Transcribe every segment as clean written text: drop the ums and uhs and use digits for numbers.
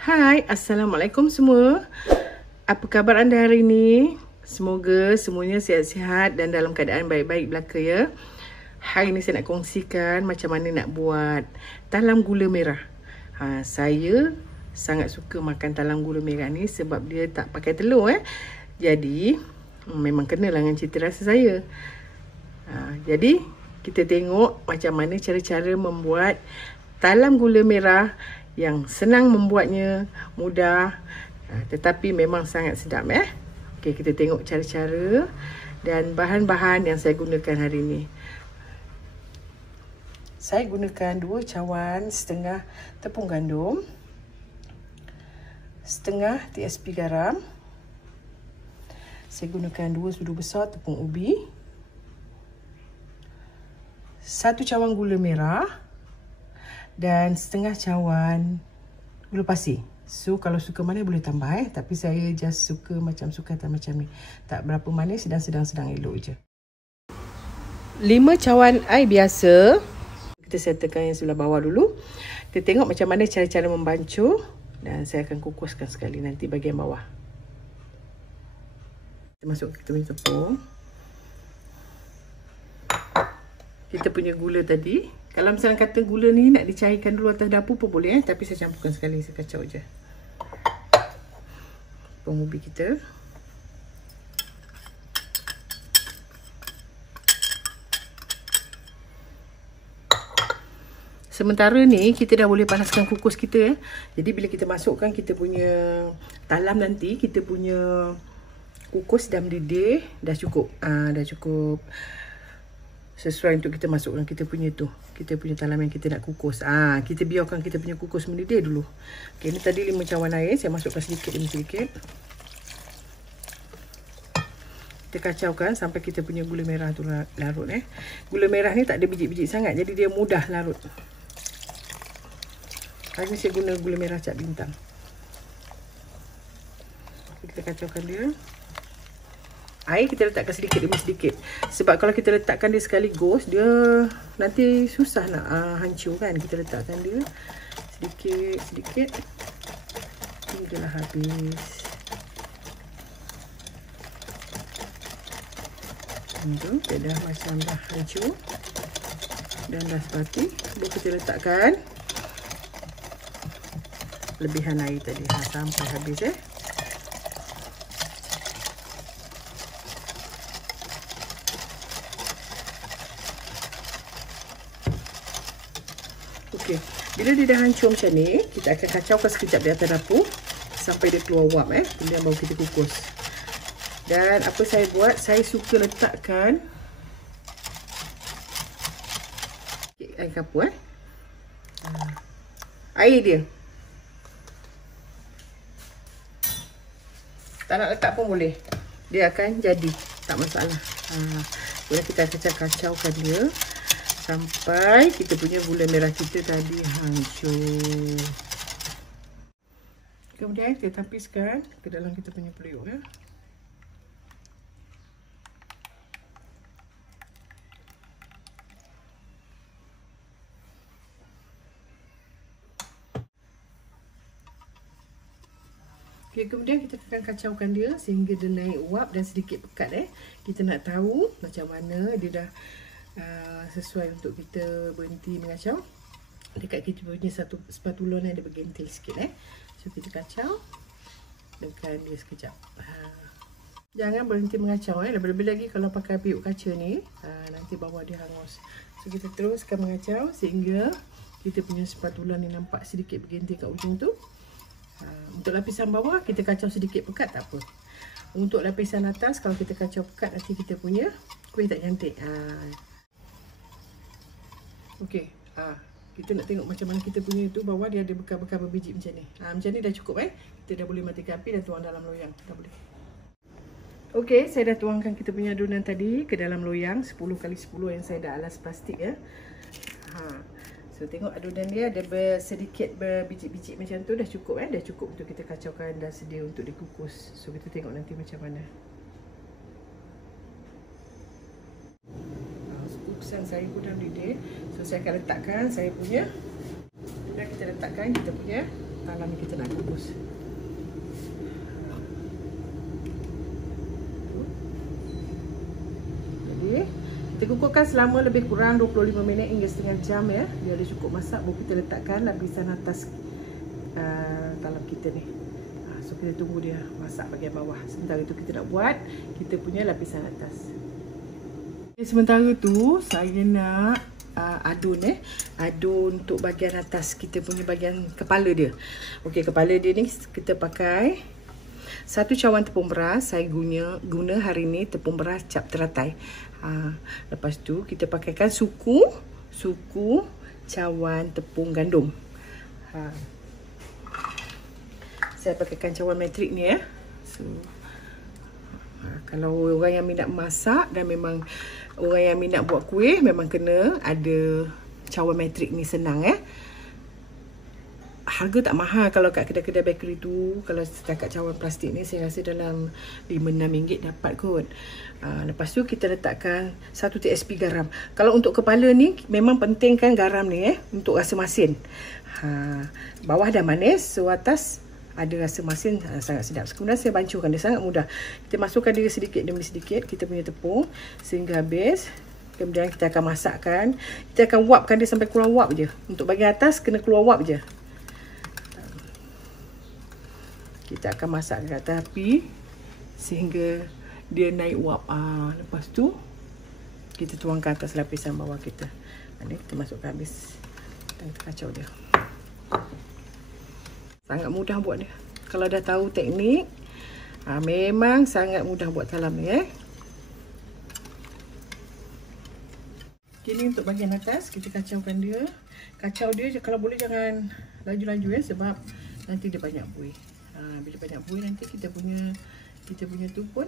Hai, Assalamualaikum semua. Apa khabar anda hari ini? Semoga semuanya sihat-sihat dan dalam keadaan baik-baik belaka ya. Hari ini saya nak kongsikan macam mana nak buat talam gula merah. Saya sangat suka makan talam gula merah ni sebab dia tak pakai telur Jadi memang kenalah dengan cita rasa saya. Jadi kita tengok macam mana cara-cara membuat talam gula merah yang senang membuatnya, mudah, tetapi memang sangat sedap Okey, kita tengok cara-cara dan bahan-bahan yang saya gunakan hari ini. Saya gunakan 2 cawan setengah tepung gandum, setengah TSP garam. Saya gunakan 2 sudu besar tepung ubi, 1 cawan gula merah dan setengah cawan gula pasir. So kalau suka manis boleh tambah tapi saya just suka macam sukatan macam ni. Tak berapa manis, sedang-sedang elok je. 5 cawan air biasa. Kita settlekan yang sebelah bawah dulu. Kita tengok macam mana cara-cara membancuh dan saya akan kukuskan sekali nanti bahagian bawah. Kita masuk kita punya tepung. Kita punya gula tadi. Kalau misalnya kata gula ni nak dicairkan dulu atas dapur pun boleh tapi saya campurkan sekali, saya kacau je. Tepung ubi kita. Sementara ni kita dah boleh panaskan kukus kita Jadi bila kita masukkan kita punya talam nanti, kita punya kukus dah mendidih, dah cukup. Dah cukup sesuai untuk kita masukkan kita punya talam yang kita nak kukus. Kita biarkan kita punya kukus mendidih dulu. Okey, ni tadi 5 cawan air, saya masukkan sedikit demi sedikit. Kita kacaukan sampai kita punya gula merah tu larut Gula merah ni tak ada biji-biji sangat, jadi dia mudah larut. Hari ni saya guna gula merah cap bintang. Kita kacaukan dia. Air kita letakkan sedikit demi sedikit. Sebab kalau kita letakkan dia sekaligus, dia nanti susah nak hancur kan. Kita letakkan dia sedikit-sedikit hinggalah habis. Itu dia dah macam dah hancur dan dah sepati. Baru kita letakkan lebihan air tadi sampai habis Okey, bila dia dah hancur macam ni, kita akan kacaukan sekejap di atas dapur sampai dia keluar wap kemudian baru kita kukus. Dan apa saya buat, saya suka letakkan air kapur air dia. Tak nak letak pun boleh. Dia akan jadi, tak masalah. Kemudian kita kacau-kacaukan dia sampai kita punya gula merah kita tadi hancur. Kemudian kita tapiskan ke dalam kita punya periuk Okay, kemudian kita akan kacaukan dia sehingga dia naik uap dan sedikit pekat Kita nak tahu macam mana dia dah sesuai untuk kita berhenti mengacau. Dekat kita punya satu spatula ni ada bergentil sikit So kita kacau tekan dia sekejap. Jangan berhenti mengacau lebih-lebih lagi kalau pakai periuk kaca ni, nanti bawah dia hangus. So kita teruskan mengacau sehingga kita punya spatula ni nampak sedikit bergentil kat ujung tu. Untuk lapisan bawah kita kacau sedikit pekat tak apa. Untuk lapisan atas kalau kita kacau pekat nanti kita punya kuih tak cantik. Okey, kita nak tengok macam mana kita punya tu bawah dia ada bekal-bekal berbiji macam ni. Macam ni dah cukup Kita dah boleh matikan api dan tuang dalam loyang. Dah boleh. Okey, saya dah tuangkan kita punya adunan tadi ke dalam loyang 10x10 yang saya dah alas plastik So tengok adunan dia ada sedikit berbiji-biji macam tu, dah cukup dah cukup untuk kita kacaukan, dah sedia untuk dikukus. So kita tengok nanti macam mana. Kukusan saya pun dah mendidih. So saya akan letakkan saya punya. Kemudian kita letakkan kita punya talam kita nak kukus. Jadi kita kukuhkan selama lebih kurang 25 minit hingga setengah jam ya. Dia dah cukup masak, baru kita letakkan lapisan atas talam kita ni. So kita tunggu dia masak bahagian bawah. Sementara itu kita nak buat kita punya lapisan atas. Sementara tu saya nak adun untuk bahagian atas kita punya bahagian kepala dia. Okey, kepala dia ni kita pakai 1 cawan tepung beras. Saya guna hari ni tepung beras cap teratai. Lepas tu kita pakaikan suku cawan tepung gandum. Saya pakaikan cawan metrik ni ya. So kalau orang yang minat masak dan memang orang yang minat buat kuih, memang kena ada cawan metrik ni, senang ya. Harga tak mahal kalau kat kedai-kedai bakery tu. Kalau setakat cawan plastik ni saya rasa dalam RM5-6 dapat kot. Lepas tu kita letakkan 1 TSP garam. Kalau untuk kepala ni memang pentingkan garam ni untuk rasa masin. Bawah dah manis, so atas ada rasa masin, sangat sedap. Kemudian saya bancuhkan dia, sangat mudah. Kita masukkan dia sedikit demi sedikit kita punya tepung sehingga habis. Kemudian kita akan masakkan. Kita akan wapkan dia sampai keluar wap je. Untuk bahagian atas kena keluar wap je. Kita akan masak ke atas api sehingga dia naik wap. Lepas tu kita tuangkan atas lapisan bawah kita. Ini kita masukkan habis. Kita kacau dia. Sangat mudah buat dia. Kalau dah tahu teknik, memang sangat mudah buat talam ni Kini untuk bahagian atas kita kacaukan dia. Kacau dia kalau boleh jangan laju-laju sebab nanti dia banyak buih. Bila banyak buih nanti kita punya tu pun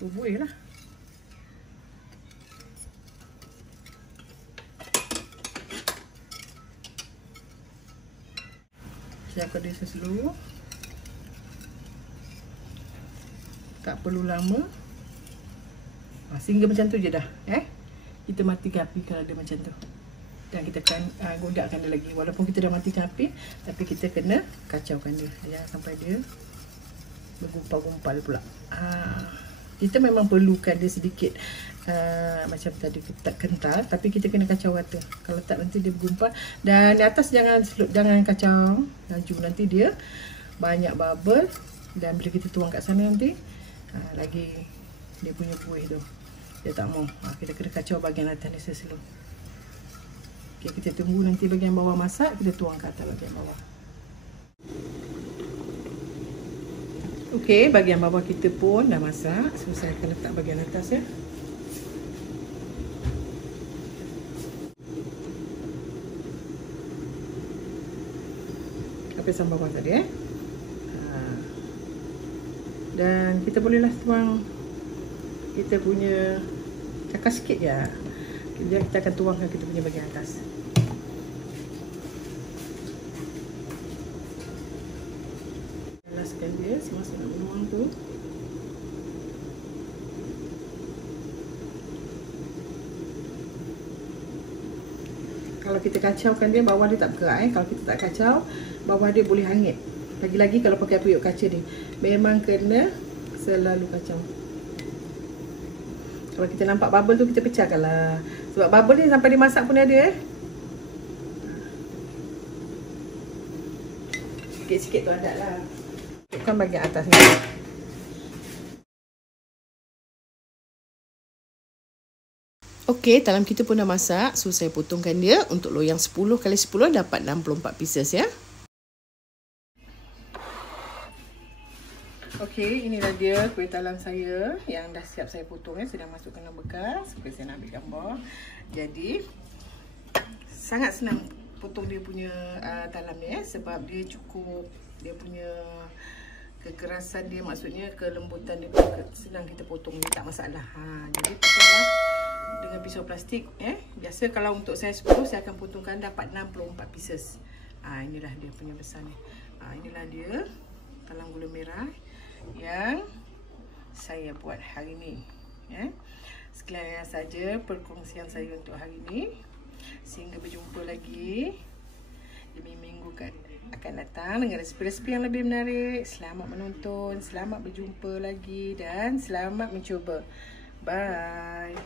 berbuih lah. Siapkan dia slow. Tak perlu lama. Sehingga macam tu je dah. Kita matikan api kalau dia macam tu. Dan kita akan godakkan dia lagi. Walaupun kita dah matikan api, tapi kita kena kacaukan dia. Jangan sampai dia bergumpal-gumpal pula. Kita memang perlukan dia sedikit macam tadi tak kental, tapi kita kena kacau rata. Kalau tak nanti dia bergumpal. Dan di atas jangan kacau laju, nanti dia banyak bubble. Dan bila kita tuang kat sana nanti lagi dia punya buih tu dia tak mau. Kita kena kacau bahagian atas ni slow. Okay, kita tunggu nanti bahagian bawah masak, kita tuang ke atas bahagian bawah. Okey, bahagian bawah kita pun dah masak. So saya akan letak bahagian atas ya. Lapisan bawah tadi Dan kita bolehlah tuang kita punya cakap sikit je. Kemudian kita akan tuangkan kita punya bahagian atas. Alaskan dia semasa nak menuang tu. Kalau kita kacaukan dia, bawah dia tak bergerak. Kalau kita tak kacau, bawah dia boleh hangit. Lagi-lagi kalau pakai periuk kaca ni, memang kena selalu kacau. Kalau kita nampak bubble tu, kita pecahkan lah. Sebab bubble ni sampai dimasak pun ada sikit-sikit tu ada lah. Tukar bahagian atas ni. Okey, talam kita pun dah masak. So saya potongkan dia untuk loyang 10x10 dapat 64 pieces ya. Okey, inilah dia kuih talam saya yang dah siap saya potong sedang masukkan dalam bekas. Okay, saya nak ambil gambar. Jadi sangat senang potong dia punya talam ni sebab dia cukup, dia punya kekerasan dia, maksudnya kelembutan dia senang kita potong ni, tak masalah. Jadi potonglah dengan pisau plastik biasa kalau untuk saya 10 saya akan potongkan dapat 64 pieces. Inilah dia punya besar ni. Inilah dia talam gula merah yang saya buat hari ni Sekian saja perkongsian saya untuk hari ni. Sehingga berjumpa lagi di minggu akan akan datang dengan resipi-resipi yang lebih menarik. Selamat menonton, selamat berjumpa lagi dan selamat mencuba. Bye.